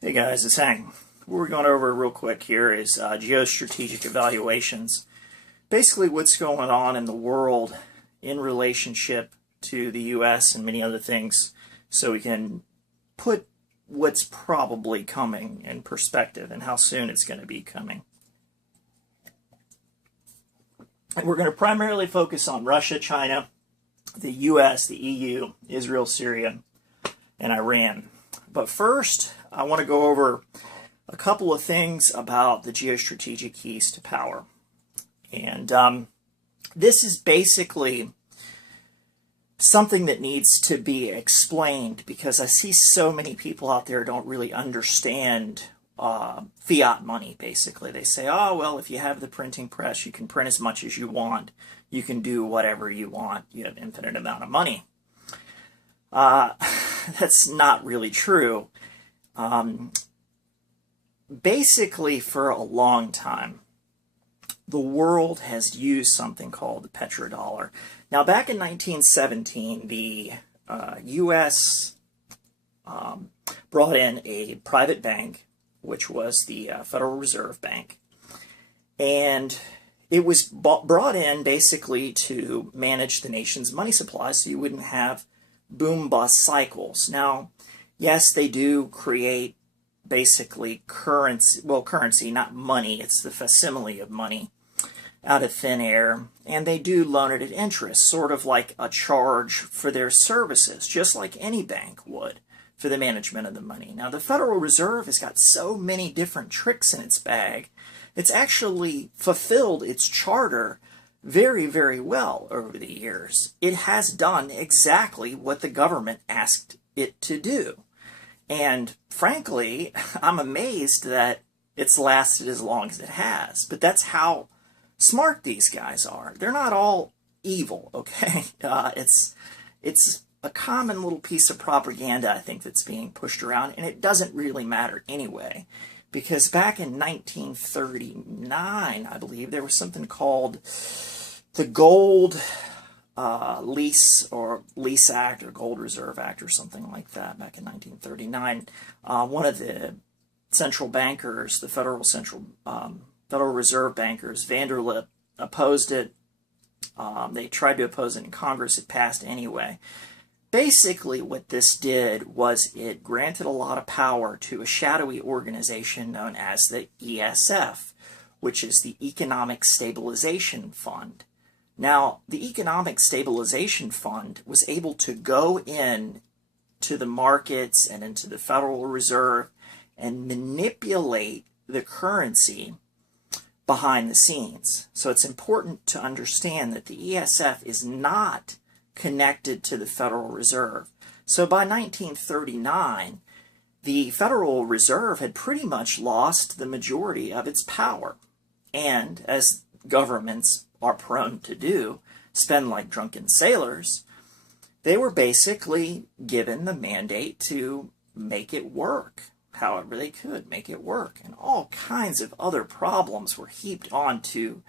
Hey guys, it's Hank. What we're going over real quick here is geostrategic evaluations. Basically what's going on in the world in relationship to the U.S. and many other things, so we can put what's probably coming in perspective and how soon it's going to be coming. And we're going to primarily focus on Russia, China, the U.S., the EU, Israel, Syria, and Iran. But first, I want to go over a couple of things about the geostrategic keys to power. And this is basically something that needs to be explained because I see so many people out there don't really understand fiat money, basically. They say, oh, well, if you have the printing press, you can print as much as you want. You can do whatever you want. You have infinite amount of money. That's not really true. Basically, for a long time, the world has used something called the petrodollar. Now, back in 1917, the U.S. Brought in a private bank, which was the Federal Reserve Bank. And it was brought in basically to manage the nation's money supply so you wouldn't have boom-bust cycles. Now, yes, they do create basically currency, not money. It's the facsimile of money out of thin air. And they do loan it at interest, sort of like a charge for their services, just like any bank would for the management of the money. Now, the Federal Reserve has got so many different tricks in its bag. It's actually fulfilled its charter very, very well over the years. It has done exactly what the government asked it to do. And frankly, I'm amazed that it's lasted as long as it has. But that's how smart these guys are. They're not all evil, okay? It's a common little piece of propaganda, I think, that's being pushed around, and it doesn't really matter anyway. Because back in 1939, I believe, there was something called the Gold Lease Act or Gold Reserve Act or something like that back in 1939. One of the central bankers, the Federal Reserve bankers, Vanderlip, opposed it. They tried to oppose it in Congress. It passed anyway. Basically, what this did was it granted a lot of power to a shadowy organization known as the ESF, which is the Economic Stabilization Fund. Now, the Economic Stabilization Fund was able to go in to the markets and into the Federal Reserve and manipulate the currency behind the scenes. So it's important to understand that the ESF is not connected to the Federal Reserve. So by 1939, the Federal Reserve had pretty much lost the majority of its power. And as governments are prone to do, spend like drunken sailors, they were basically given the mandate to make it work however they could, make it work. And all kinds of other problems were heaped onto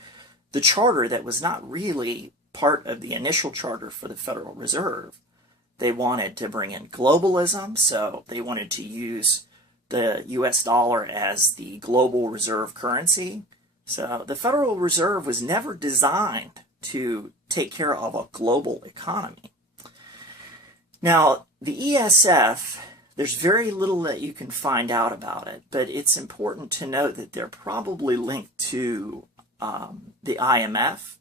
the charter that was not really part of the initial charter for the Federal Reserve. They wanted to bring in globalism, so they wanted to use the US dollar as the global reserve currency. So the Federal Reserve was never designed to take care of a global economy. Now, the ESF, there's very little that you can find out about it, but it's important to note that they're probably linked to the IMF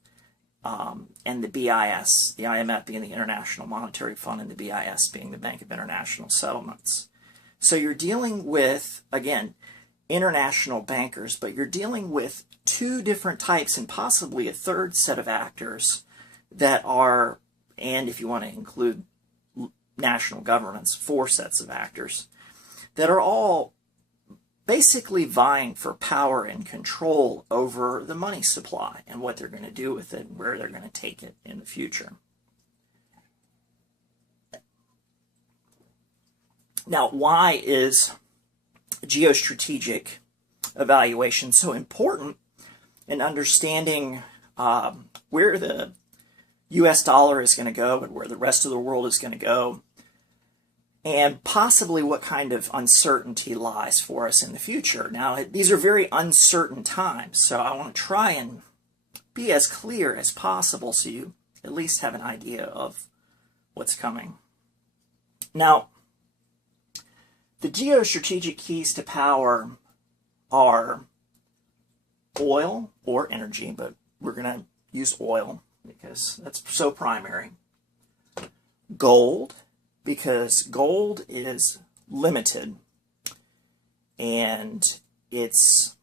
and the BIS, the IMF being the International Monetary Fund and the BIS being the Bank of International Settlements. So you're dealing with, again, international bankers, but you're dealing with two different types and possibly a third set of actors that are, and if you want to include national governments, four sets of actors that are all basically vying for power and control over the money supply and what they're going to do with it and where they're going to take it in the future. Now, why is geostrategic evaluation so important in understanding where the US dollar is going to go and where the rest of the world is going to go and possibly what kind of uncertainty lies for us in the future. Now, these are very uncertain times, so I want to try and be as clear as possible so you at least have an idea of what's coming. Now, the geostrategic keys to power are oil or energy, but we're going to use oil because that's so primary. Gold, because gold is limited and it's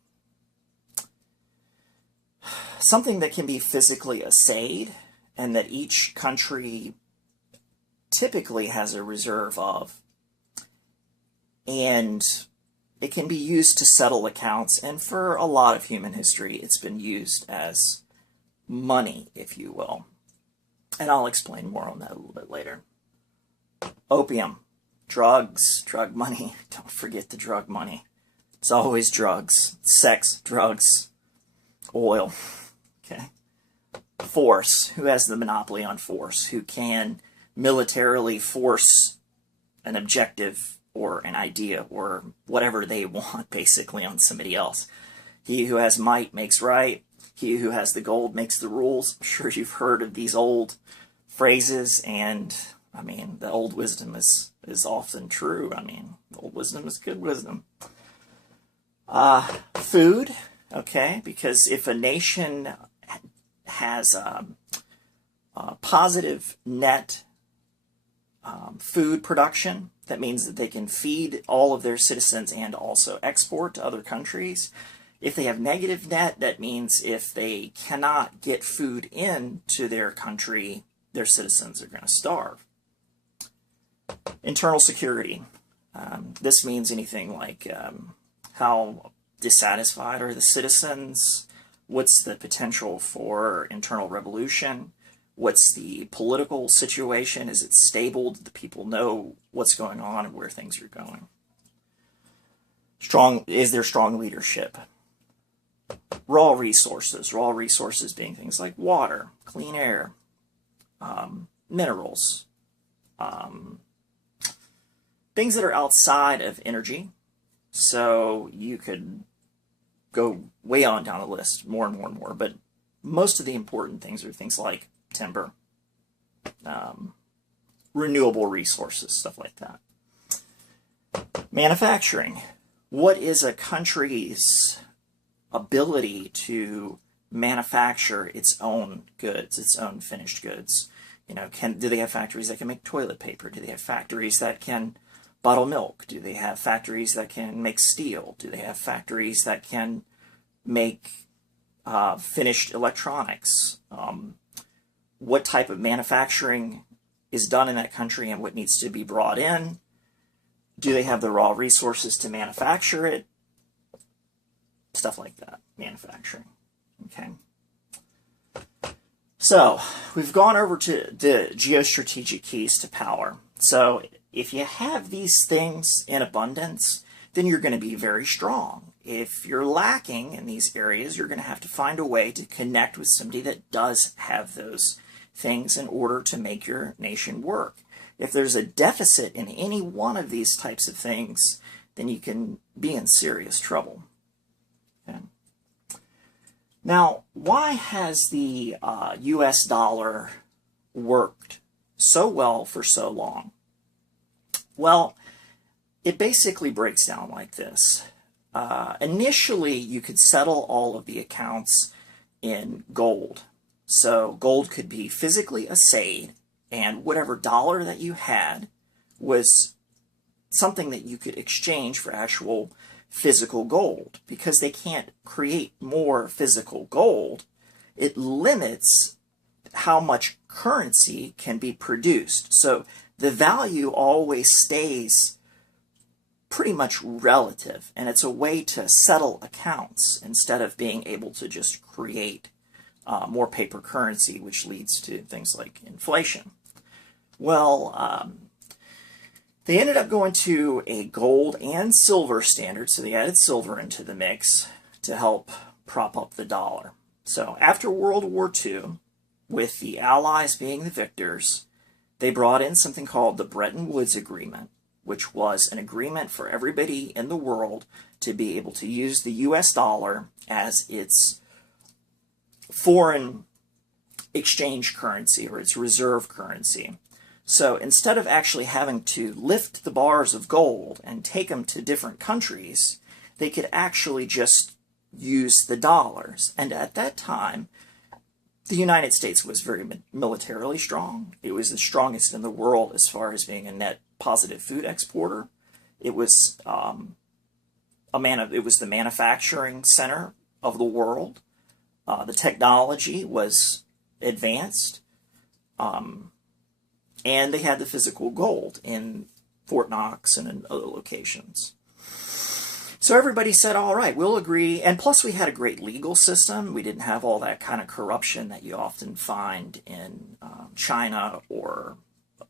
something that can be physically assayed and that each country typically has a reserve of. And it can be used to settle accounts, and for a lot of human history, it's been used as money, if you will. And I'll explain more on that a little bit later. Opium, drugs, drug money. Don't forget the drug money. It's always drugs. Sex, drugs, oil. Okay. Force. Who has the monopoly on force? Who can militarily force an objective or an idea or whatever they want, basically, on somebody else? He who has might makes right. He who has the gold makes the rules. I'm sure you've heard of these old phrases, and I mean, the old wisdom is often true. I mean, old wisdom is good wisdom. Food, okay, because if a nation has a positive net food production, that means that they can feed all of their citizens and also export to other countries. If they have negative net, that means if they cannot get food into their country, their citizens are going to starve. Internal security. This means anything like how dissatisfied are the citizens, what's the potential for internal revolution, what's the political situation, is it stable, do the people know what's going on and where things are going. Is there strong leadership? Raw resources being things like water, clean air, minerals, things that are outside of energy. So you could go way on down the list, more and more and more, but most of the important things are things like timber, renewable resources, stuff like that. Manufacturing. What is a country's ability to manufacture its own goods, its own finished goods? You know, do they have factories that can make toilet paper? Do they have factories that can bottle milk? Do they have factories that can make steel? Do they have factories that can make finished electronics? What type of manufacturing is done in that country and what needs to be brought in? Do they have the raw resources to manufacture it? Stuff like that, manufacturing. Okay. So, we've gone over to the geostrategic keys to power. So, if you have these things in abundance, then you're going to be very strong. If you're lacking in these areas, you're going to have to find a way to connect with somebody that does have those things in order to make your nation work. If there's a deficit in any one of these types of things, then you can be in serious trouble. Okay. Now, why has the US dollar worked so well for so long? Well, it basically breaks down like this. Initially, you could settle all of the accounts in gold. So gold could be physically assayed, and whatever dollar that you had was something that you could exchange for actual physical gold. Because they can't create more physical gold, it limits how much currency can be produced. So the value always stays pretty much relative, and it's a way to settle accounts instead of being able to just create more paper currency, which leads to things like inflation. Well, they ended up going to a gold and silver standard, so they added silver into the mix to help prop up the dollar. So after World War II, with the Allies being the victors, they brought in something called the Bretton Woods Agreement, which was an agreement for everybody in the world to be able to use the US dollar as its foreign exchange currency or its reserve currency. So instead of actually having to lift the bars of gold and take them to different countries, they could actually just use the dollars. And at that time, the United States was very militarily strong. It was the strongest in the world as far as being a net positive food exporter. It was it was the manufacturing center of the world. The technology was advanced, and they had the physical gold in Fort Knox and in other locations. So everybody said, all right, we'll agree. And plus we had a great legal system. We didn't have all that kind of corruption that you often find in China or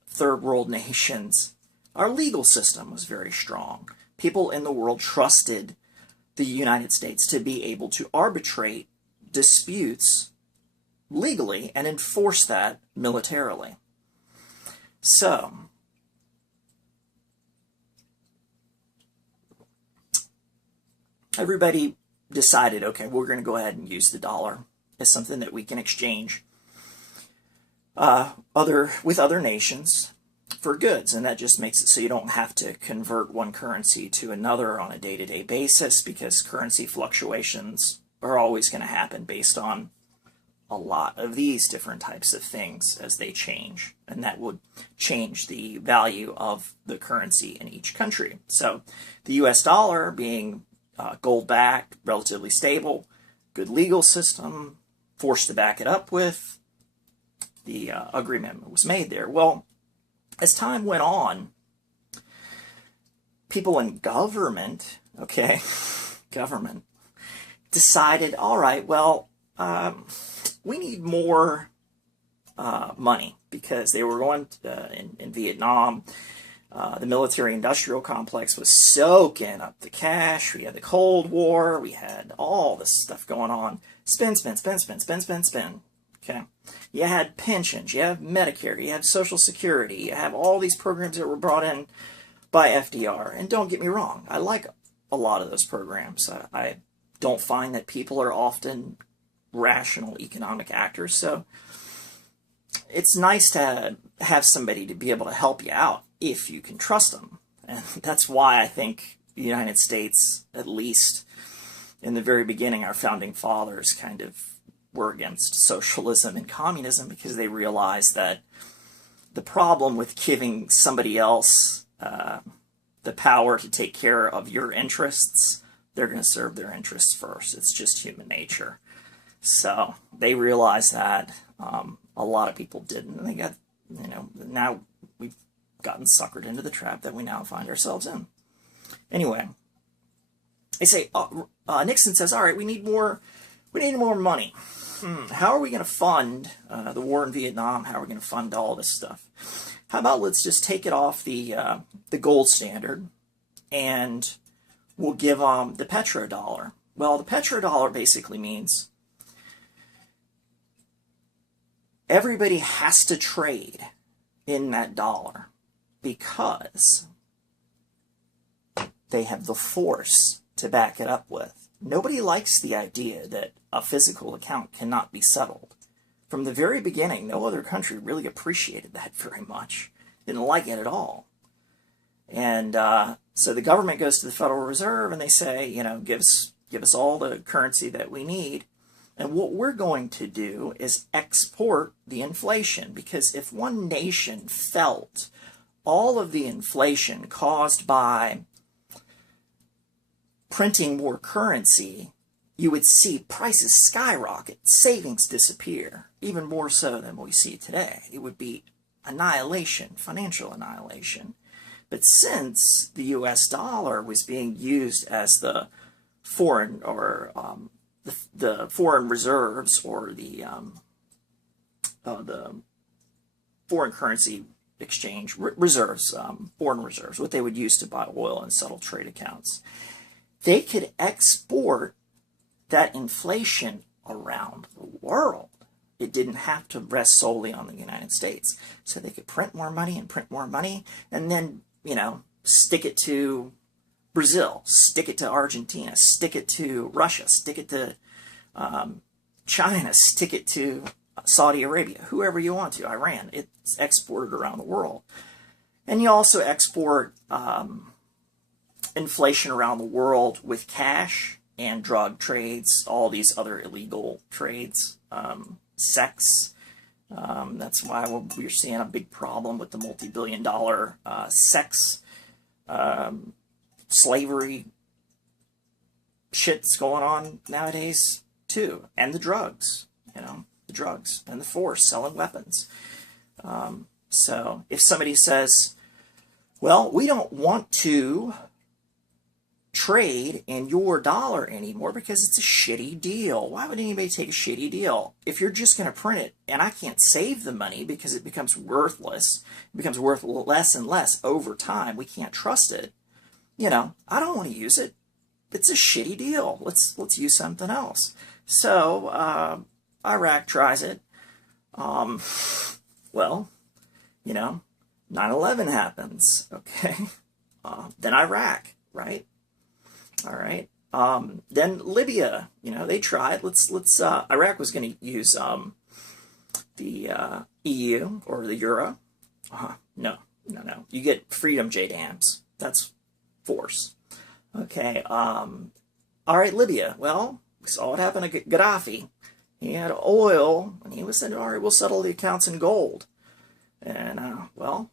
third world nations. Our legal system was very strong. People in the world trusted the United States to be able to arbitrate disputes legally and enforce that militarily. So everybody decided, okay, we're going to go ahead and use the dollar as something that we can exchange with other nations for goods. And that just makes it so you don't have to convert one currency to another on a day-to-day basis, because currency fluctuations are always going to happen based on a lot of these different types of things as they change. And that would change the value of the currency in each country. So the US dollar being gold-backed, relatively stable, good legal system, forced to back it up with, the agreement was made there. Well, as time went on, people in government, government, decided, all right, well, we need more money, because they were going in Vietnam. The military-industrial complex was soaking up the cash. We had the Cold War. We had all this stuff going on. Spend, spend, spend, spend, spend, spend, spend. Okay. You had pensions. You have Medicare. You have Social Security. You have all these programs that were brought in by FDR. And don't get me wrong, I like a lot of those programs. I don't find that people are often rational economic actors. So it's nice to have somebody to be able to help you out if you can trust them. And that's why I think the United States, at least in the very beginning, our founding fathers kind of were against socialism and communism, because they realized that the problem with giving somebody else the power to take care of your interests, they're going to serve their interests first. It's just human nature. So they realized that. A lot of people didn't. And they got, now we've gotten suckered into the trap that we now find ourselves in. Anyway, they say, Nixon says, all right, we need more money. How are we going to fund the war in Vietnam? How are we going to fund all this stuff? How about let's just take it off the gold standard, and we'll give the petrodollar. Well, the petrodollar basically means everybody has to trade in that dollar, because they have the force to back it up with. Nobody likes the idea that a physical account cannot be settled. From the very beginning, no other country really appreciated that very much. Didn't like it at all. And so the government goes to the Federal Reserve and they say, give us all the currency that we need. And what we're going to do is export the inflation, because if one nation felt all of the inflation caused by printing more currency, you would see prices skyrocket, savings disappear, even more so than we see today. It would be annihilation, financial annihilation. But since the US dollar was being used as the foreign or the foreign reserves, or the foreign currency exchange reserves, foreign reserves, what they would use to buy oil and settle trade accounts, they could export that inflation around the world. It didn't have to rest solely on the United States. So they could print more money and print more money, and then, stick it to Brazil, stick it to Argentina, stick it to Russia, stick it to China, stick it to Saudi Arabia, whoever you want to, Iran. It's exported around the world. And you also export inflation around the world with cash and drug trades, all these other illegal trades, sex. That's why we're seeing a big problem with the multi-billion-dollar sex, slavery shit's going on nowadays too, and the drugs, the drugs and the force, selling weapons. So if somebody says, well, we don't want to trade in your dollar anymore because it's a shitty deal. Why would anybody take a shitty deal? If you're just going to print it and I can't save the money because it becomes worthless, it becomes worth less and less over time, we can't trust it. I don't want to use it. It's a shitty deal. Let's use something else. So Iraq tries it. Well, 9/11 happens. Okay. Then Iraq, right? All right. Then Libya, they tried. Iraq was going to use the EU or the Euro. No. You get freedom JDAMs. That's force. Okay. All right, Libya. Well, we saw what happened to Gaddafi. He had oil, and he was saying, all right, we'll settle the accounts in gold. And, well,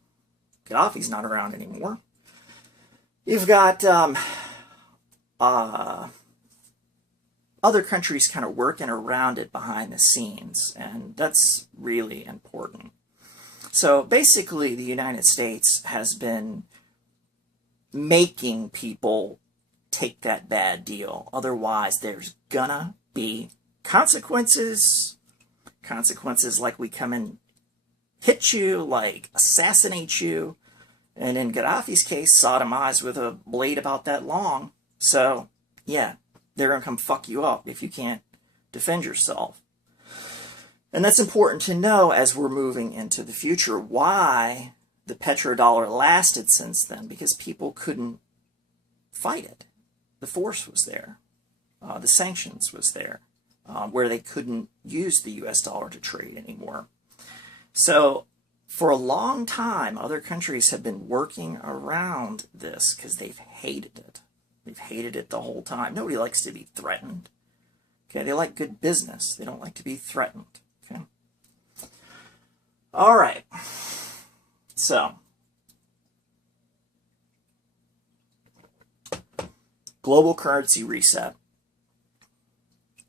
Gaddafi's not around anymore. You've got other countries kind of working around it behind the scenes, and that's really important. So basically, the United States has been making people take that bad deal. Otherwise, there's gonna be consequences. Consequences like we come and hit you, like assassinate you, and in Gaddafi's case, sodomize with a blade about that long. So, yeah, they're going to come fuck you up if you can't defend yourself. And that's important to know as we're moving into the future. Why the petrodollar lasted since then? Because people couldn't fight it. The force was there. The sanctions was there, where they couldn't use the US dollar to trade anymore. So for a long time, other countries have been working around this because they've hated it. They've hated it the whole time. Nobody likes to be threatened. Okay, they like good business. They don't like to be threatened. Okay. All right. So, global currency reset.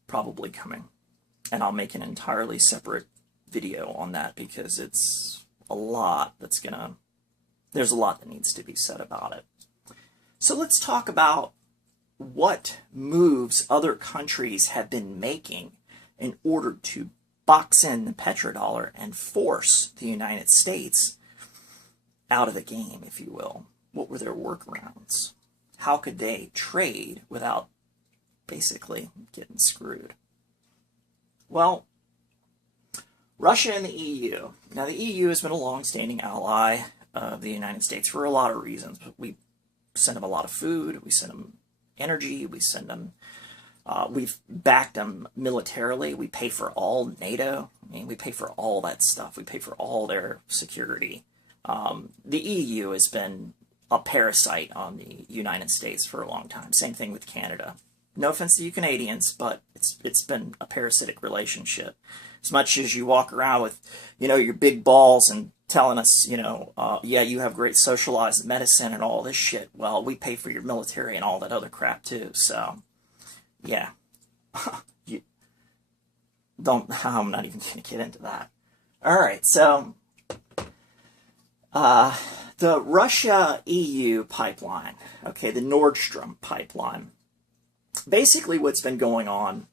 Probably coming. And I'll make an entirely separate video on that because it's a lot there's a lot that needs to be said about it. So let's talk about what moves other countries have been making in order to box in the petrodollar and force the United States out of the game, if you will. What were their workarounds? How could they trade without basically getting screwed? Well, Russia and the EU. Now, the EU has been a long-standing ally of the United States for a lot of reasons. We send them a lot of food. We send them energy. We send them... we've backed them militarily. We pay for all NATO. I mean, we pay for all that stuff. We pay for all their security. The EU has been a parasite on the United States for a long time. Same thing with Canada. No offense to you Canadians, but it's been a parasitic relationship. As much as you walk around with, your big balls and telling us, yeah, you have great socialized medicine and all this shit. Well, we pay for your military and all that other crap too. So, yeah, I'm not even going to get into that. All right, so the Russia-EU pipeline, okay, the Nordstrom Pipeline. Basically, what's been going on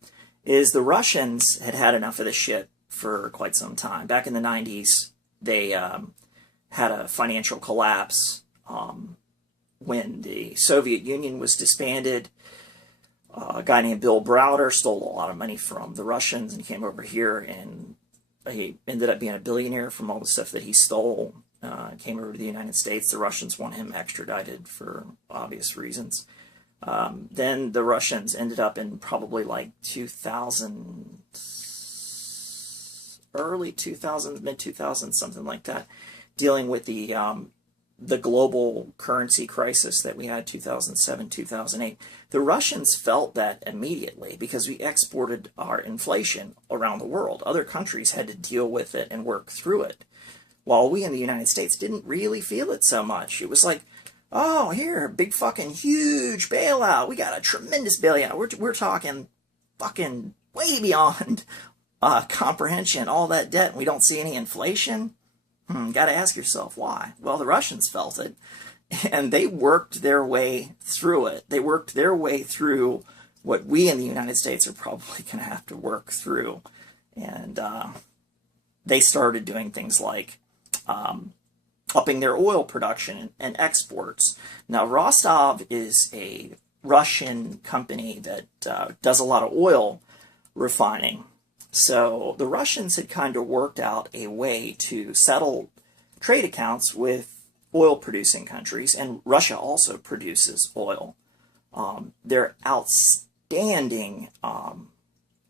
is the Russians had enough of this shit for quite some time. Back in the 90s, they had a financial collapse when the Soviet Union was disbanded. A guy named Bill Browder stole a lot of money from the Russians and came over here, and he ended up being a billionaire from all the stuff that he stole. came over to the United States. The Russians want him extradited for obvious reasons. Then the Russians ended up in probably like 2000, early 2000s, mid 2000s, something like that, dealing with the global currency crisis that we had 2007, 2008. The Russians felt that immediately because we exported our inflation around the world. Other countries had to deal with it and work through it, while we in the United States didn't really feel it so much. It was like, oh, here, big fucking huge bailout. We got a tremendous bailout. We're talking fucking way beyond comprehension, all that debt, and we don't see any inflation. Got to ask yourself why. Well, the Russians felt it, and they worked their way through it. They worked their way through what we in the United States are probably going to have to work through. And they started doing things like upping their oil production and exports. Now, Rostov is a Russian company that does a lot of oil refining. So the Russians had kind of worked out a way to settle trade accounts with oil-producing countries, and Russia also produces oil. They're outstanding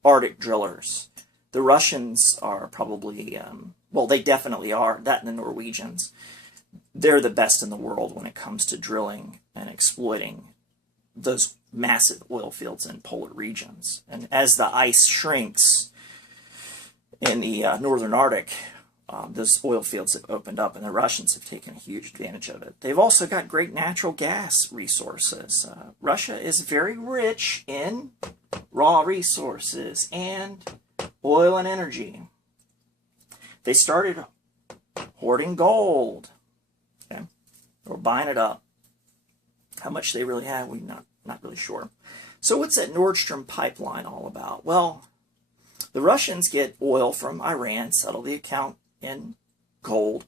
Arctic drillers. The Russians are probably, well, they definitely are, that and the Norwegians. They're the best in the world when it comes to drilling and exploiting those massive oil fields in polar regions. And as the ice shrinks in the northern Arctic, those oil fields have opened up, and the Russians have taken a huge advantage of it. They've also got great natural gas resources. Russia is very rich in raw resources and oil and energy. They started hoarding gold, okay, or buying it up. How much they really have, we're not really sure. So what's that Nordstrom Pipeline all about? Well, the Russians get oil from Iran, settle the account in gold,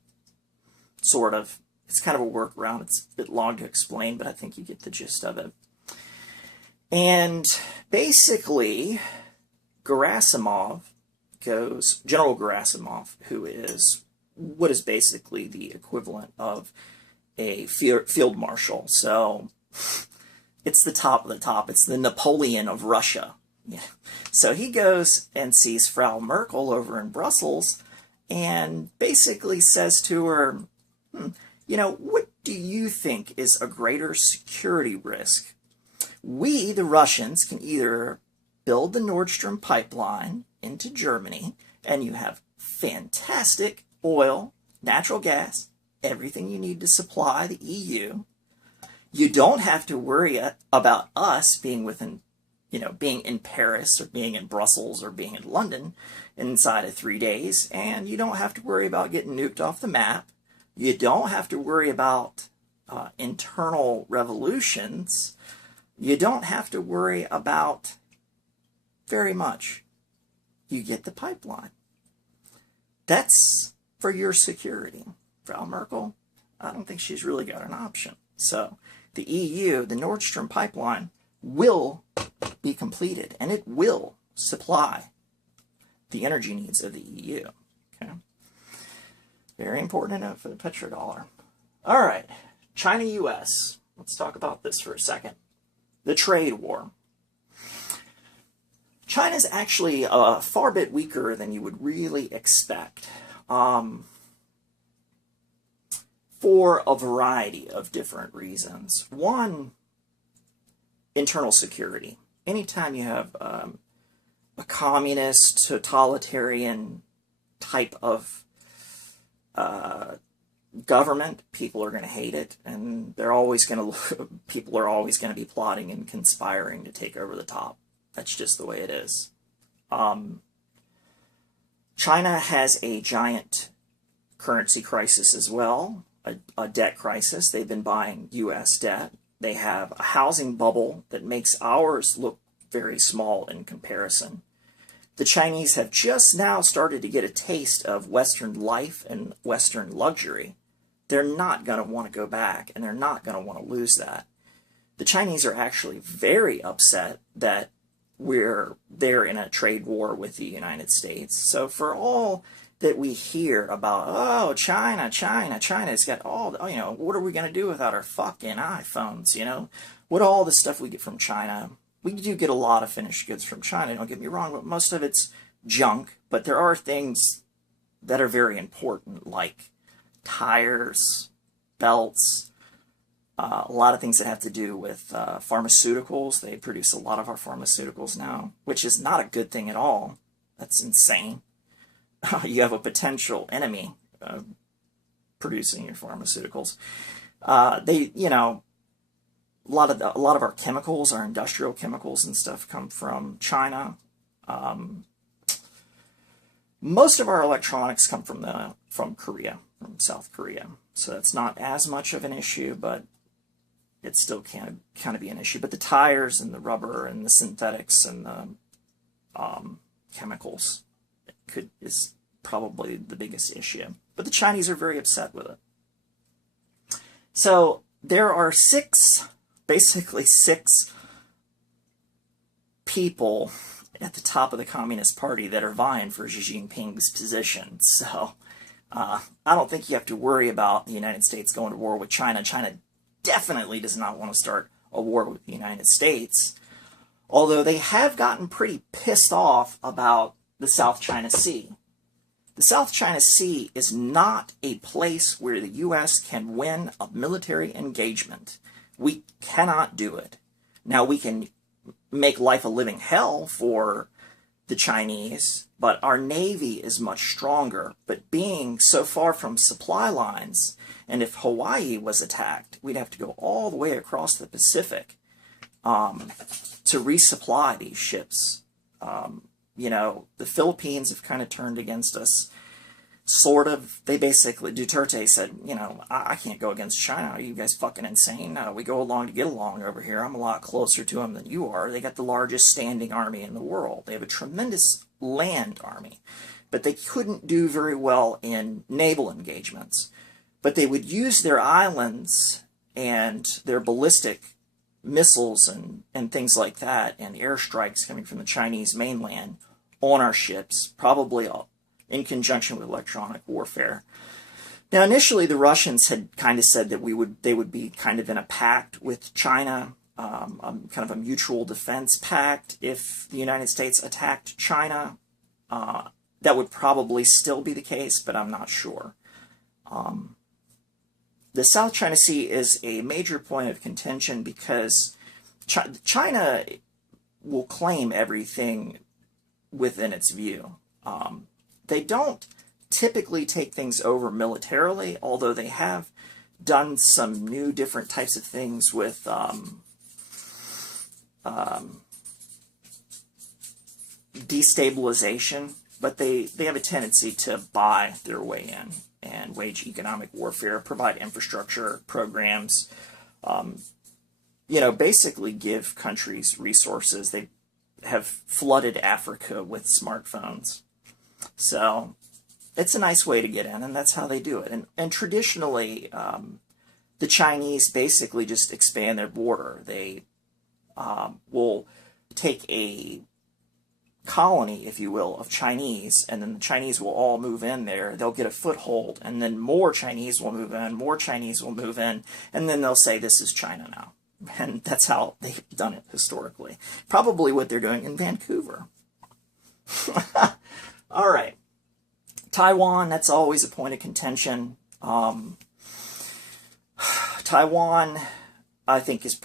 sort of. It's kind of a workaround. It's a bit long to explain, but I think you get the gist of it. And basically, General Gerasimov, who is what is basically the equivalent of a field marshal. So it's the top of the top. It's the Napoleon of Russia. Yeah. So he goes and sees Frau Merkel over in Brussels and basically says to her, you know, what do you think is a greater security risk? We, the Russians, can either build the Nordstrom Pipeline into Germany, and you have fantastic oil, natural gas, everything you need to supply the EU. You don't have to worry about us being being in Paris or being in Brussels or being in London inside of 3 days, and you don't have to worry about getting nuked off the map. You don't have to worry about internal revolutions. You don't have to worry about very much. You get the pipeline. That's for your security. Frau Merkel, I don't think she's really got an option. So the EU, the Nordstrom Pipeline, will be completed, and it will supply the energy needs of the EU. Okay, very important to note for the petrodollar. All right, China-U.S. Let's talk about this for a second. The trade war. China's actually a far bit weaker than you would really expect, for a variety of different reasons. One, internal security. Anytime you have a communist, totalitarian type of government, people are going to hate it, and people are always going to be plotting and conspiring to take over the top. That's just the way it is. China has a giant currency crisis as well, a debt crisis. They've been buying U.S. debt. They have a housing bubble that makes ours look very small in comparison. The Chinese have just now started to get a taste of Western life and Western luxury. They're not going to want to go back, and they're not going to want to lose that. The Chinese are actually very upset that they're in a trade war with the United States. So for all that we hear about, oh, China's got all, you know, what are we going to do without our fucking iPhones, you know? What all the stuff we get from China. We do get a lot of finished goods from China, don't get me wrong, but most of it's junk. But there are things that are very important, like tires, belts, a lot of things that have to do with pharmaceuticals. They produce a lot of our pharmaceuticals now, which is not a good thing at all. That's insane. You have a potential enemy producing your pharmaceuticals. You know, a lot of our chemicals, our industrial chemicals and stuff, come from China. Most of our electronics come from Korea, from South Korea. So that's not as much of an issue, but it still can kind of be an issue. But the tires and the rubber and the synthetics and the chemicals is probably the biggest issue. But the Chinese are very upset with it. So there are basically six people at the top of the Communist Party that are vying for Xi Jinping's position. So I don't think you have to worry about the United States going to war with China. China definitely does not want to start a war with the United States, although they have gotten pretty pissed off about the South China Sea. The South China Sea is not a place where the U.S. can win a military engagement. We cannot do it. Now, we can make life a living hell for the Chinese, but our Navy is much stronger. But being so far from supply lines, and if Hawaii was attacked, we'd have to go all the way across the Pacific to resupply these ships. You know, the Philippines have kind of turned against us. Sort of. They basically, Duterte said, you know, I can't go against China. Are you guys fucking insane? We go along to get along over here. I'm a lot closer to them than you are. They got the largest standing army in the world. They have a tremendous land army. But they couldn't do very well in naval engagements. But they would use their islands and their ballistic missiles and things like that, and airstrikes coming from the Chinese mainland on our ships, probably in conjunction with electronic warfare. Now, initially, the Russians had kind of said that they would be kind of in a pact with China, kind of a mutual defense pact. If the United States attacked China, that would probably still be the case, but I'm not sure. The South China Sea is a major point of contention because China will claim everything within its view. They don't typically take things over militarily, although they have done some new different types of things with destabilization, but they have a tendency to buy their way in and wage economic warfare, provide infrastructure programs, you know, basically give countries resources. They have flooded Africa with smartphones. So it's a nice way to get in, and that's how they do it. And traditionally, the Chinese basically just expand their border. They will take a colony, if you will, of Chinese, and then the Chinese will all move in there. They'll get a foothold, and then more Chinese will move in, more Chinese will move in, and then they'll say, this is China now. And that's how they've done it historically. Probably what they're doing in Vancouver. All right. Taiwan, that's always a point of contention. Taiwan, I think, is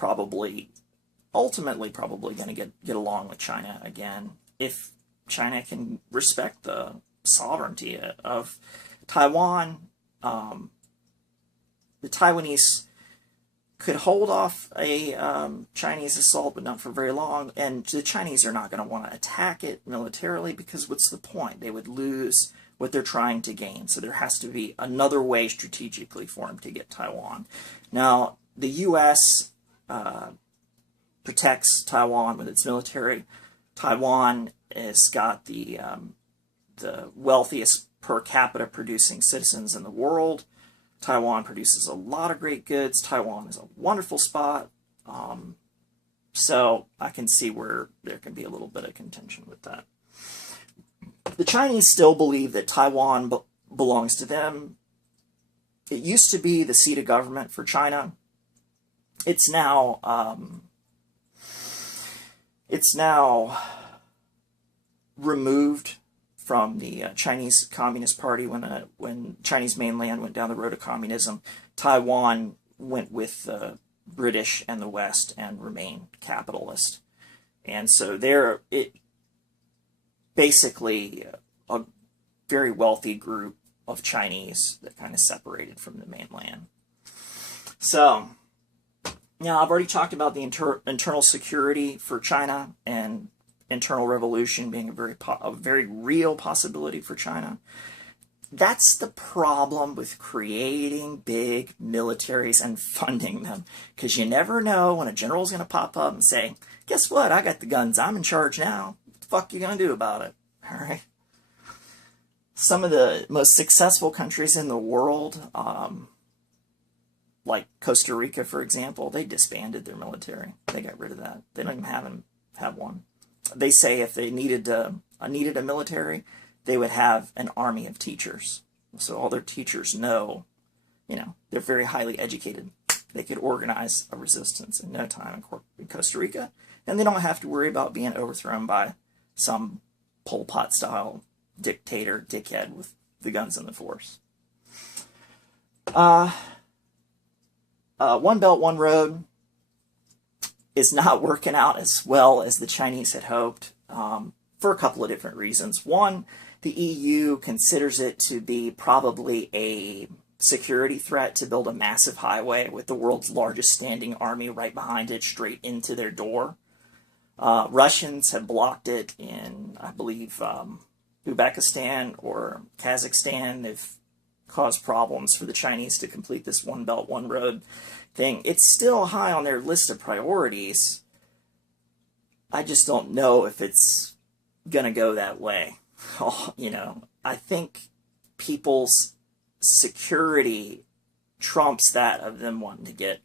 ultimately going to get along with China again, if China can respect the sovereignty of Taiwan. The Taiwanese could hold off a Chinese assault, but not for very long, and the Chinese are not going to want to attack it militarily, because what's the point? They would lose what they're trying to gain. So there has to be another way strategically for them to get Taiwan. Now, the U.S. protects Taiwan with its military. Taiwan has got the wealthiest per capita producing citizens in the world. Taiwan produces a lot of great goods. Taiwan is a wonderful spot. So I can see where there can be a little bit of contention with that. The Chinese still believe that Taiwan belongs to them. It used to be the seat of government for China. It's now removed from the Chinese Communist Party. When Chinese mainland went down the road of communism, Taiwan went with the British and the West and remained capitalist. And so it basically a very wealthy group of Chinese that kind of separated from the mainland. So, now I've already talked about the internal security for China and internal revolution being a very real possibility for China. That's the problem with creating big militaries and funding them, because you never know when a general's going to pop up and say, guess what, I got the guns, I'm in charge now. What the fuck are you going to do about it? All right. Some of the most successful countries in the world, like Costa Rica, for example, they disbanded their military. They got rid of that. They don't even have one. They say if they needed a military, they would have an army of teachers. So all their teachers know, they're very highly educated. They could organize a resistance in no time in Costa Rica, and they don't have to worry about being overthrown by some Pol Pot style dictator, dickhead with the guns and the force. One Belt, One Road is not working out as well as the Chinese had hoped, for a couple of different reasons. One, the EU considers it to be probably a security threat to build a massive highway with the world's largest standing army right behind it, straight into their door. Russians have blocked it in, I believe, Uzbekistan or Kazakhstan. They've caused problems for the Chinese to complete this One Belt, One Road thing. It's still high on their list of priorities. I just don't know if it's going to go that way. I think people's security trumps that of them wanting to get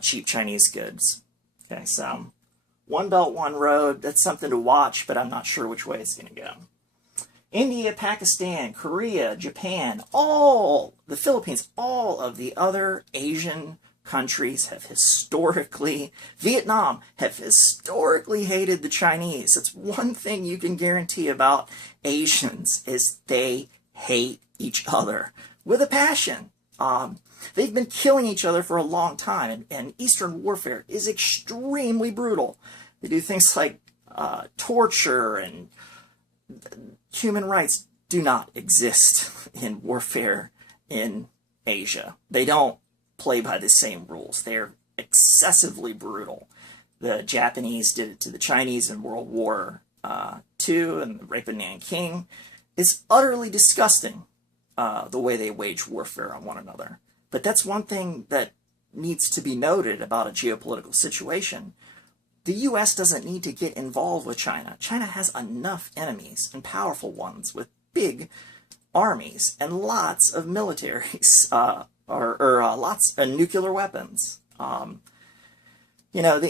cheap Chinese goods. Okay, so One Belt, One Road, that's something to watch, but I'm not sure which way it's going to go. India, Pakistan, Korea, Japan, the Philippines, all of the other Asian countries have historically, Vietnam, have historically hated the Chinese. That's one thing you can guarantee about Asians, is they hate each other with a passion. They've been killing each other for a long time, and Eastern warfare is extremely brutal. They do things like torture, and human rights do not exist in warfare in Asia. They don't play by the same rules. They're excessively brutal. The Japanese did it to the Chinese in World War II, and the rape of Nanking is utterly disgusting, the way they wage warfare on one another. But that's one thing that needs to be noted about a geopolitical situation. The U.S. doesn't need to get involved with China. China has enough enemies, and powerful ones, with big armies and lots of militaries, lots of nuclear weapons. The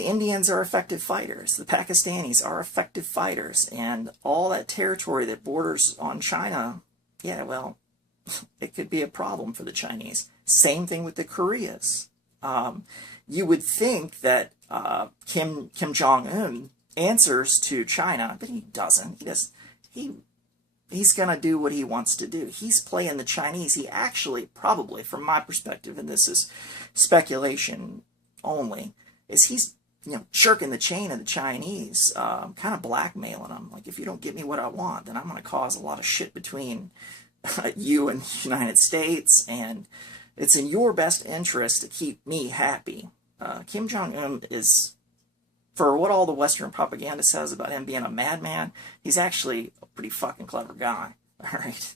Indians are effective fighters. The Pakistanis are effective fighters. And all that territory that borders on China, it could be a problem for the Chinese. Same thing with the Koreas. You would think that Kim Jong-un answers to China, but he doesn't. He's going to do what he wants to do. He's playing the Chinese. He actually, probably, from my perspective, and this is speculation only, is he's jerking the chain of the Chinese, kind of blackmailing them. Like, if you don't get me what I want, then I'm going to cause a lot of shit between you and the United States, and it's in your best interest to keep me happy. Kim Jong-un is, for what all the Western propaganda says about him being a madman, he's actually a pretty fucking clever guy. All right.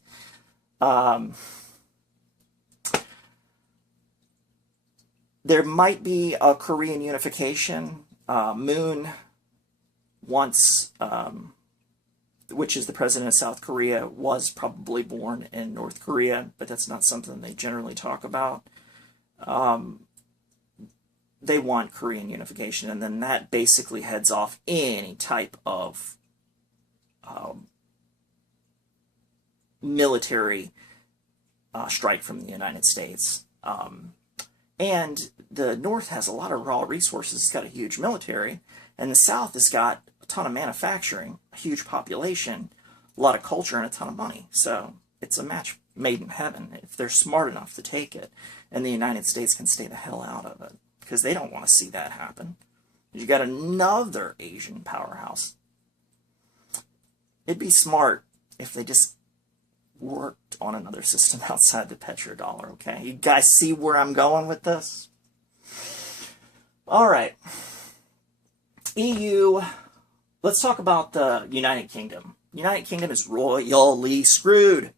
There might be a Korean unification. Moon wants, which is the president of South Korea, was probably born in North Korea, but that's not something they generally talk about. They want Korean unification, and then that basically heads off any type of military strike from the United States. And the North has a lot of raw resources. It's got a huge military. And the South has got a ton of manufacturing, a huge population, a lot of culture, and a ton of money. So it's a match made in heaven if they're smart enough to take it. And the United States can stay the hell out of it because they don't want to see that happen. You got another Asian powerhouse. It'd be smart if they just worked on another system outside the petrodollar, okay? You guys see where I'm going with this? All right. EU. Let's talk about the United Kingdom. United Kingdom is royally screwed.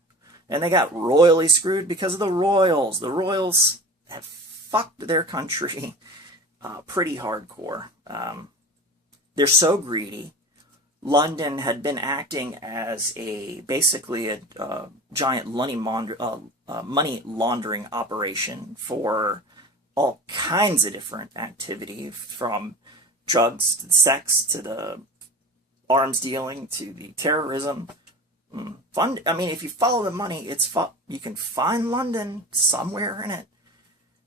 And they got royally screwed because of the royals. The royals have fucked their country pretty hardcore. They're so greedy. London had been acting as basically a giant money laundering operation for all kinds of different activity, from drugs to sex to the arms dealing to the terrorism. I mean, if you follow the money, you can find London somewhere in it.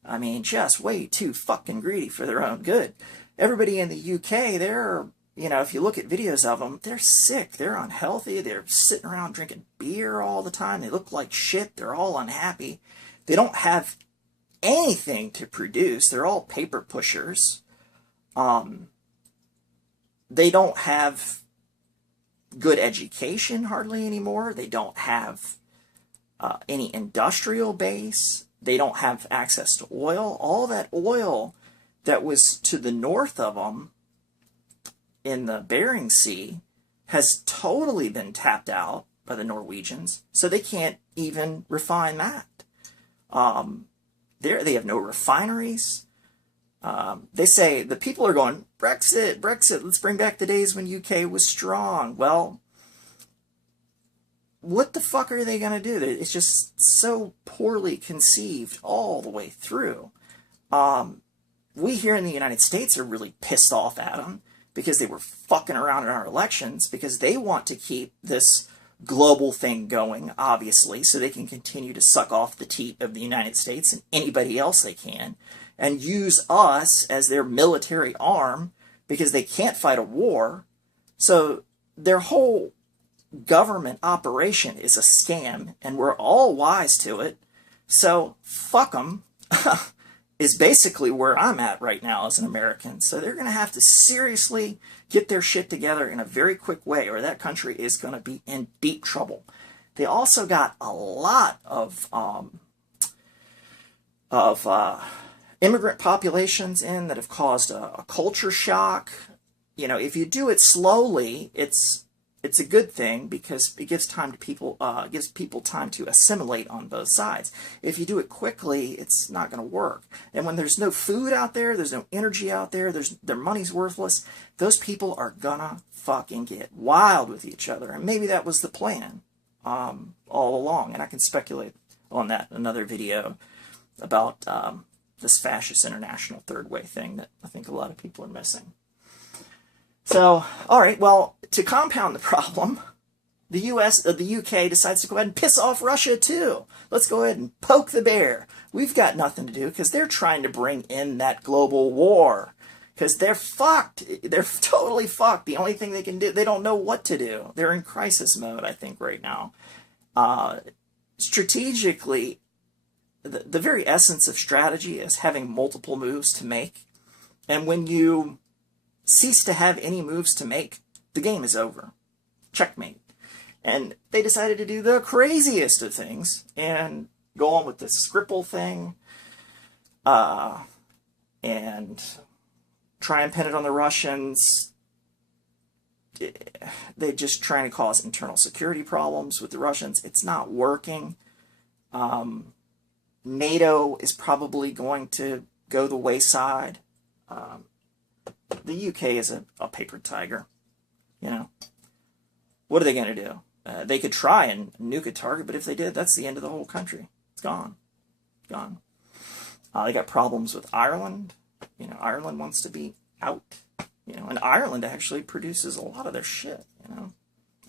I mean, just way too fucking greedy for their own good. Everybody in the UK, if you look at videos of them, they're sick, they're unhealthy, they're sitting around drinking beer all the time, they look like shit, they're all unhappy. They don't have anything to produce, they're all paper pushers. They don't have good education hardly anymore. They don't have any industrial base. They don't have access to oil. All that oil that was to the north of them in the Bering Sea has totally been tapped out by the Norwegians, so they can't even refine that. They have no refineries. They say the people are going, Brexit, let's bring back the days when UK was strong. Well, what the fuck are they going to do? It's just so poorly conceived all the way through. We here in the United States are really pissed off at them because they were fucking around in our elections, because they want to keep this global thing going, obviously, so they can continue to suck off the teat of the United States and anybody else they can, and use us as their military arm because they can't fight a war. So their whole government operation is a scam, and we're all wise to it. So fuck them is basically where I'm at right now as an American. So they're going to have to seriously get their shit together in a very quick way, or that country is going to be in deep trouble. They also got a lot of immigrant populations in that have caused a culture shock. If you do it slowly, it's a good thing because it gives people time to assimilate on both sides. If you do it quickly, it's not going to work. And when there's no food out there, there's no energy out there, their money's worthless, those people are gonna fucking get wild with each other. And maybe that was the plan all along. And I can speculate on that in another video about this fascist international third way thing that I think a lot of people are missing. So, all right, well, to compound the problem, the UK decides to go ahead and piss off Russia too. Let's go ahead and poke the bear. We've got nothing to do because they're trying to bring in that global war because they're fucked. They're totally fucked. The only thing they can do, they don't know what to do. They're in crisis mode, I think, right now. Strategically, the very essence of strategy is having multiple moves to make. And when you cease to have any moves to make, the game is over. Checkmate. And they decided to do the craziest of things and go on with the Skripal thing and try and pin it on the Russians. They're just trying to cause internal security problems with the Russians. It's not working. NATO is probably going to go the wayside. The UK is a paper tiger. What are they going to do? They could try and nuke a target, but if they did, that's the end of the whole country. It's gone. Gone. They got problems with Ireland. Ireland wants to be out. And Ireland actually produces a lot of their shit.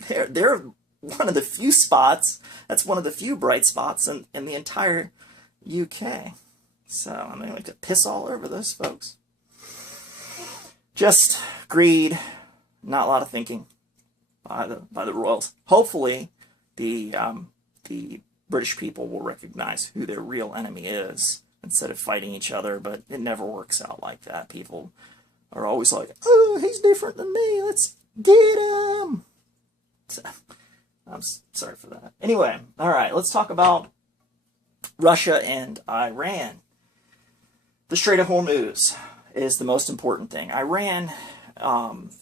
They're one of the few spots, that's one of the few bright spots in the entire UK. So I'm going to like to piss all over those folks. Just greed, not a lot of thinking by the royals. Hopefully, the British people will recognize who their real enemy is instead of fighting each other, but it never works out like that. People are always like, oh, he's different than me, let's get him. So, I'm sorry for that. Anyway, all right, let's talk about Russia and Iran. The Strait of Hormuz is the most important thing. Iran,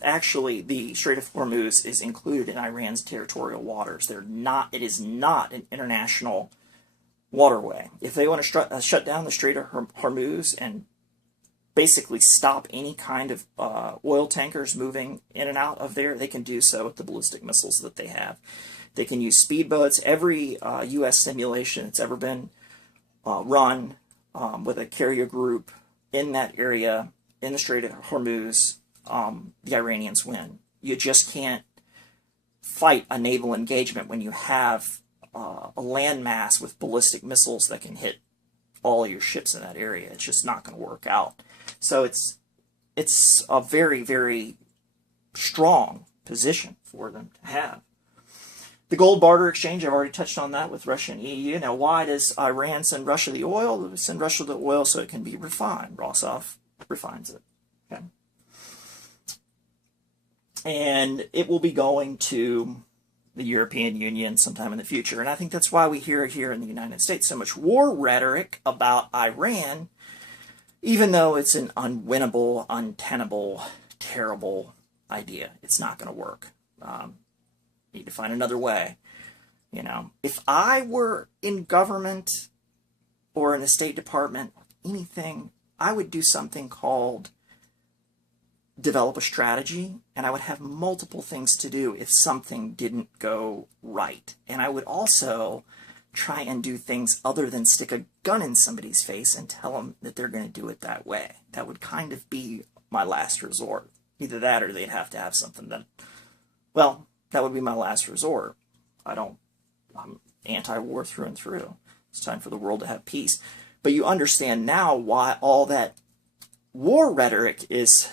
actually, the Strait of Hormuz is included in Iran's territorial waters. It is not an international waterway. If they want to shut down the Strait of Hormuz and basically stop any kind of oil tankers moving in and out of there, they can do so with the ballistic missiles that they have. They can use speedboats. Every U.S. simulation that's ever been run with a carrier group in that area, in the Strait of Hormuz, the Iranians win. You just can't fight a naval engagement when you have a landmass with ballistic missiles that can hit all of your ships in that area. It's just not going to work out. So it's a very, very strong position for them to have. The gold barter exchange, I've already touched on that with Russia and EU. Now, why does Iran send Russia the oil? They send Russia the oil so it can be refined. Rosneft refines it. Okay. And it will be going to the European Union sometime in the future. And I think that's why we hear here in the United States so much war rhetoric about Iran, even though it's an unwinnable, untenable, terrible idea. It's not going to work. Need to find another way. You know, if I were in government or in the State Department, anything, I would do something called develop a strategy, and I would have multiple things to do if something didn't go right. And I would also try and do things other than stick a gun in somebody's face and tell them that they're going to do it that way. That would kind of be my last resort. Either that or they'd have to have something that, well, that would be my last resort. I'm anti-war through and through. It's time for the world to have peace. But you understand now why all that war rhetoric is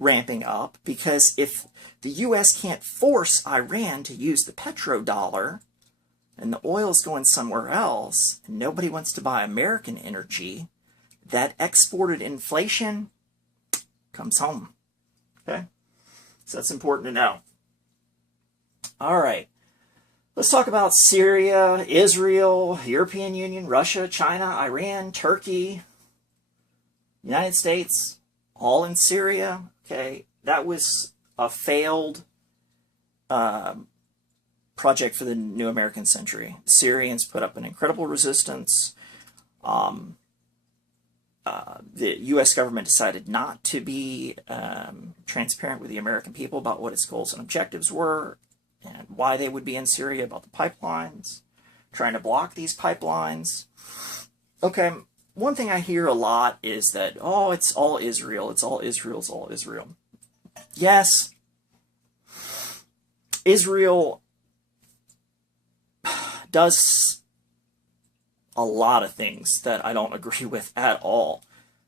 ramping up, because if the U.S. can't force Iran to use the petrodollar and the oil's going somewhere else and nobody wants to buy American energy, that exported inflation comes home. Okay? So that's important to know. All right, let's talk about Syria, Israel, European Union, Russia, China, Iran, Turkey, United States, all in Syria. Okay, that was a failed project for the new American century. The Syrians put up an incredible resistance. The U.S. government decided not to be transparent with the American people about what its goals and objectives were, and why they would be in Syria, about the pipelines, trying to block these pipelines. Okay, one thing I hear a lot is that, oh, it's all Israel, it's all Israel, it's all Israel. Yes, Israel does a lot of things that I don't agree with at all.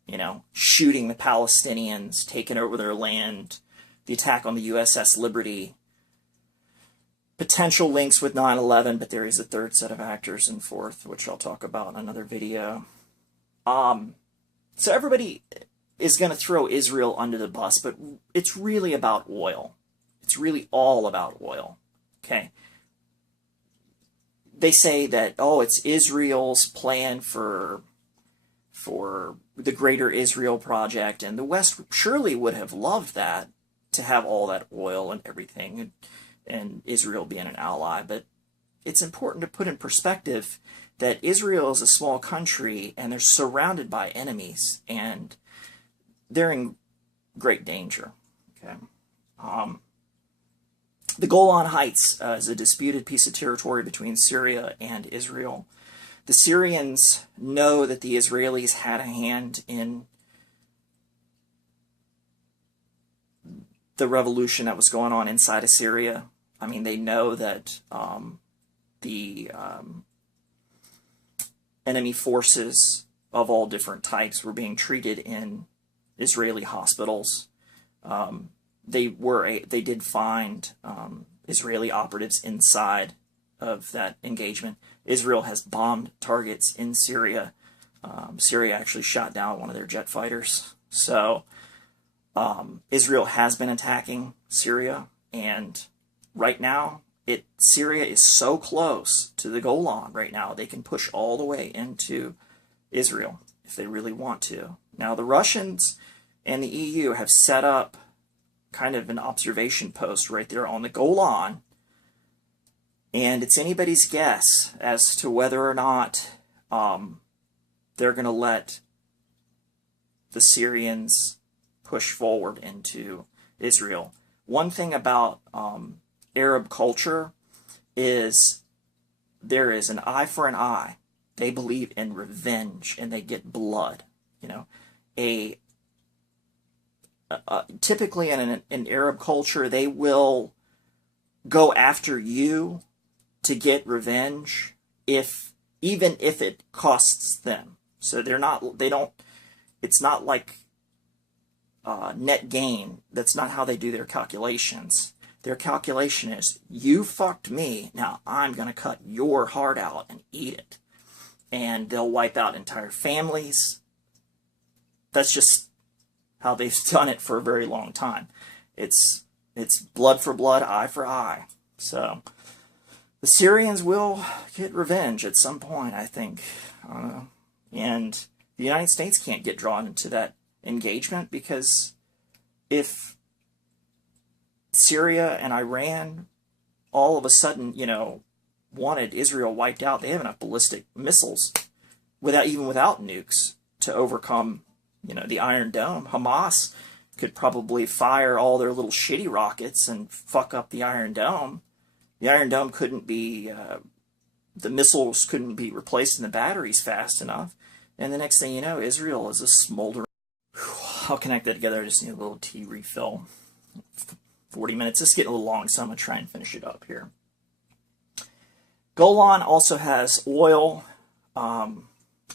You know, shooting the Palestinians, taking over their land, the attack on the USS Liberty, potential links with 9/11, but there is a third set of actors and fourth, which I'll talk about in another video. So everybody is going to throw Israel under the bus, but it's really about oil. It's really all about oil. Okay. They say that, oh, it's Israel's plan for the Greater Israel Project, and the West surely would have loved that, to have all that oil and everything, and Israel being an ally. But it's important to put in perspective that Israel is a small country and they're surrounded by enemies, and they're in great danger. Okay. The Golan Heights is a disputed piece of territory between Syria and Israel. The Syrians know that the Israelis had a hand in the revolution that was going on inside of Syria. I mean, they know that the enemy forces of all different types were being treated in Israeli hospitals. They did find Israeli operatives inside of that engagement. Israel has bombed targets in Syria. Syria actually shot down one of their jet fighters. So Israel has been attacking Syria, and right now Syria is so close to the Golan right now, they can push all the way into Israel if they really want to. Now the Russians and the EU have set up kind of an observation post right there on the Golan, and it's anybody's guess as to whether or not they're going to let the Syrians push forward into Israel. One thing about Arab culture is there is an eye for an eye. They believe in revenge, and they get blood. You know, typically in an Arab culture, they will go after you to get revenge, even if it costs them. So it's not like net gain. That's not how they do their calculations. Their calculation is, you fucked me, now I'm going to cut your heart out and eat it. And they'll wipe out entire families. That's just how they've done it for a very long time. It's blood for blood, eye for eye. So the Syrians will get revenge at some point, I think. And the United States can't get drawn into that engagement, because if Syria and Iran all of a sudden, wanted Israel wiped out, they have enough ballistic missiles without nukes to overcome, the Iron Dome. Hamas could probably fire all their little shitty rockets and fuck up the Iron Dome. The Iron Dome couldn't be, the missiles couldn't be replaced in the batteries fast enough. And the next thing you know, Israel is a smoldering. I'll connect that together. I just need a little tea refill. 40 minutes. It's getting a little long, so I'm going to try and finish it up here. Golan also has oil. I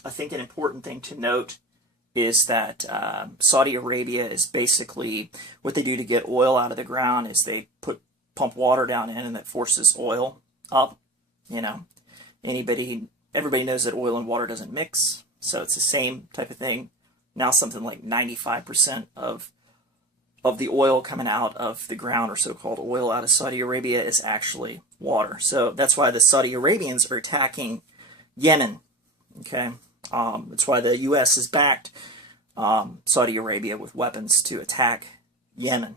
think an important thing to note is that Saudi Arabia is basically, what they do to get oil out of the ground is they pump water down in, and that forces oil up. Everybody knows that oil and water doesn't mix, so it's the same type of thing. Now something like 95% of the oil coming out of the ground, or so-called oil out of Saudi Arabia, is actually water. So that's why the Saudi Arabians are attacking Yemen. Okay, that's why the U.S. has backed Saudi Arabia with weapons to attack Yemen,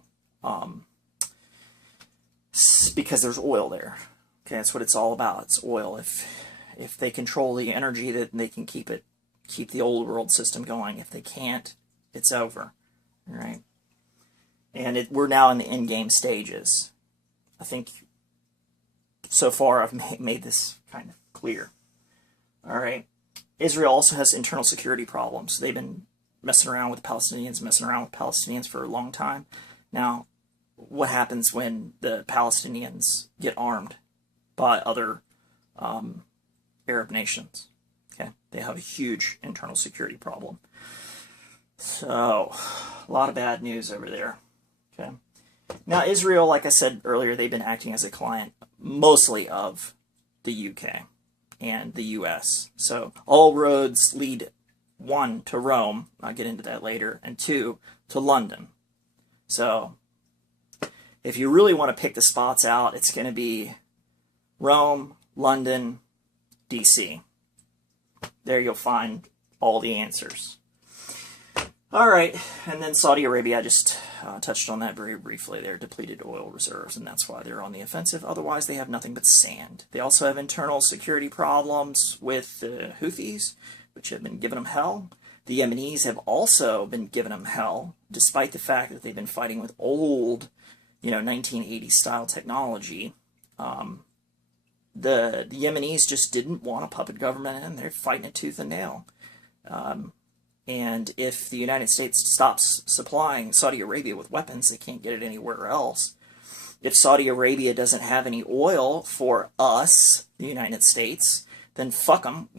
because there's oil there. Okay, that's what it's all about. It's oil. If they control the energy, that they can keep the old world system going. If they can't, it's over. All right. And we're now in the endgame stages. I think so far I've made this kind of clear. All right. Israel also has internal security problems. They've been messing around with Palestinians for a long time. Now, what happens when the Palestinians get armed by other Arab nations? Okay, they have a huge internal security problem. So, a lot of bad news over there. Okay. Now, Israel, like I said earlier, they've been acting as a client mostly of the UK and the US. So all roads lead, 1, to Rome, I'll get into that later, and 2, to London. So if you really want to pick the spots out, it's going to be Rome, London, DC. There you'll find all the answers. All right, and then Saudi Arabia, I just touched on that very briefly. They're depleted oil reserves, and that's why they're on the offensive. Otherwise, they have nothing but sand. They also have internal security problems with the Houthis, which have been giving them hell. The Yemenis have also been giving them hell, despite the fact that they've been fighting with old, 1980s-style technology. The Yemenis just didn't want a puppet government, and they're fighting it tooth and nail. And if the United States stops supplying Saudi Arabia with weapons, they can't get it anywhere else. If Saudi Arabia doesn't have any oil for us, the United States, then fuck them.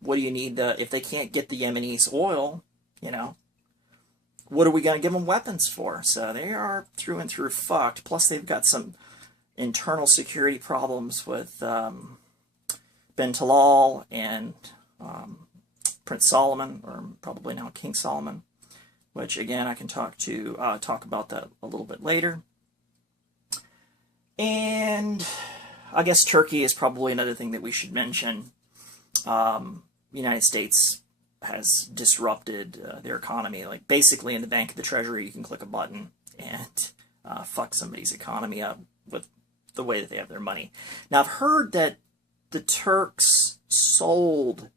What do you need? If they can't get the Yemenis oil, you know, what are we going to give them weapons for? So they are through and through fucked. Plus, they've got some internal security problems with bin Talal and Prince Solomon, or probably now King Solomon, which again I can talk about that a little bit later. And I guess Turkey is probably another thing that we should mention. The United States has disrupted their economy. Like basically in the Bank of the Treasury, you can click a button and fuck somebody's economy up with the way that they have their money. Now I've heard that the Turks sold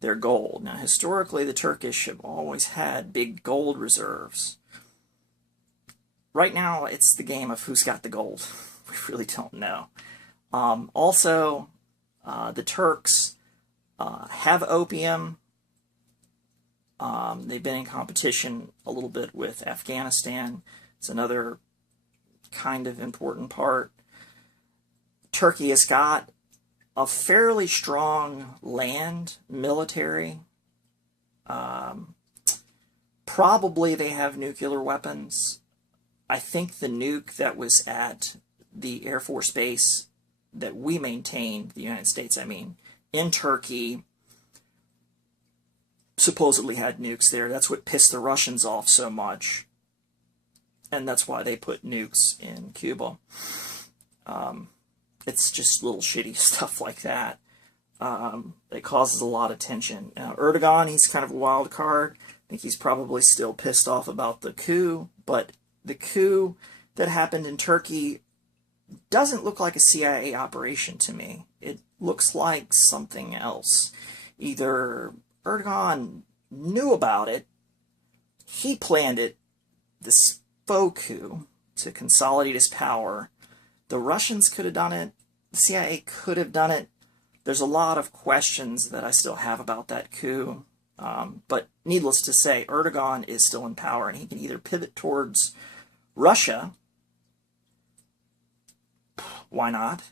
their gold. Now historically the Turkish have always had big gold reserves. Right now it's the game of who's got the gold. We really don't know. Also, the Turks have opium. They've been in competition a little bit with Afghanistan. It's another kind of important part. Turkey has got a fairly strong land military. Probably they have nuclear weapons. I think the nuke that was at the Air Force Base that we maintained, the United States, I mean, in Turkey, supposedly had nukes there. That's what pissed the Russians off so much. And that's why they put nukes in Cuba. It's just little shitty stuff like that. It causes a lot of tension. Now, Erdogan, he's kind of a wild card. I think he's probably still pissed off about the coup, but the coup that happened in Turkey doesn't look like a CIA operation to me. It looks like something else. Either Erdogan knew about it, he planned it, this faux coup, to consolidate his power. The Russians could have done it. The CIA could have done it. There's a lot of questions that I still have about that coup. But needless to say, Erdogan is still in power, and he can either pivot towards Russia. Why not?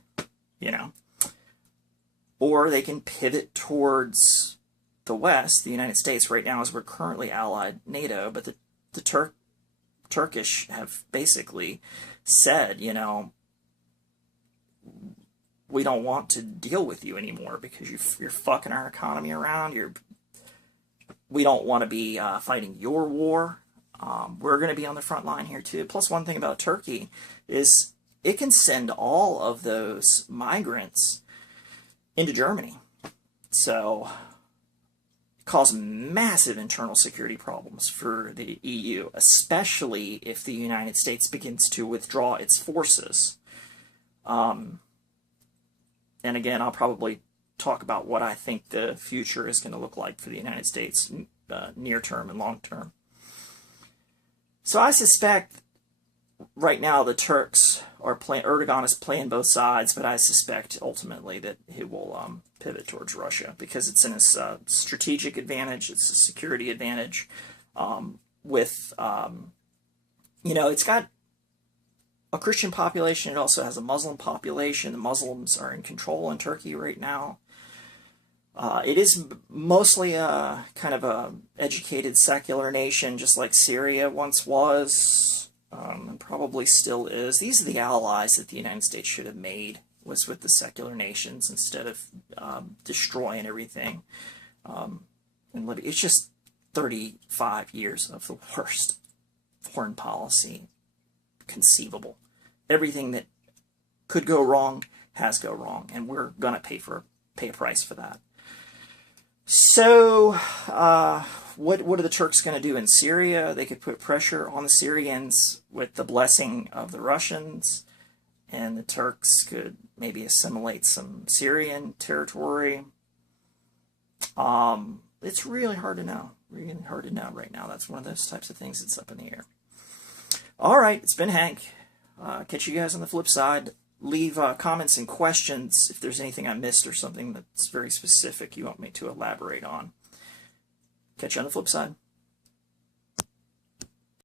You know. Or they can pivot towards the West, the United States, right now, as we're currently allied NATO, but the Turkish have basically said, you know, we don't want to deal with you anymore because you're fucking our economy around. We don't want to be fighting your war. We're going to be on the front line here too. Plus, one thing about Turkey is it can send all of those migrants into Germany. So it causes massive internal security problems for the EU, especially if the United States begins to withdraw its forces. And again, I'll probably talk about what I think the future is going to look like for the United States, near term and long term. So I suspect right now the Turks are playing, Erdogan is playing both sides, but I suspect ultimately that he will pivot towards Russia because it's in his strategic advantage, it's a security advantage. You know, it's got a Christian population, it also has a Muslim population. The Muslims are in control in Turkey right now. It is mostly a kind of a educated secular nation, just like Syria once was, and probably still is. These are the allies that the United States should have made, was with the secular nations instead of destroying everything. In Libya, it's just 35 years of the worst foreign policy conceivable. Everything that could go wrong has go wrong, and we're gonna pay a price for that. So, what are the Turks going to do in Syria? They could put pressure on the Syrians with the blessing of the Russians, and the Turks could maybe assimilate some Syrian territory. It's really hard to know. Really hard to know right now. That's one of those types of things that's up in the air. All right, it's been Hank. Catch you guys on the flip side. Leave comments and questions if there's anything I missed or something that's very specific you want me to elaborate on. Catch you on the flip side.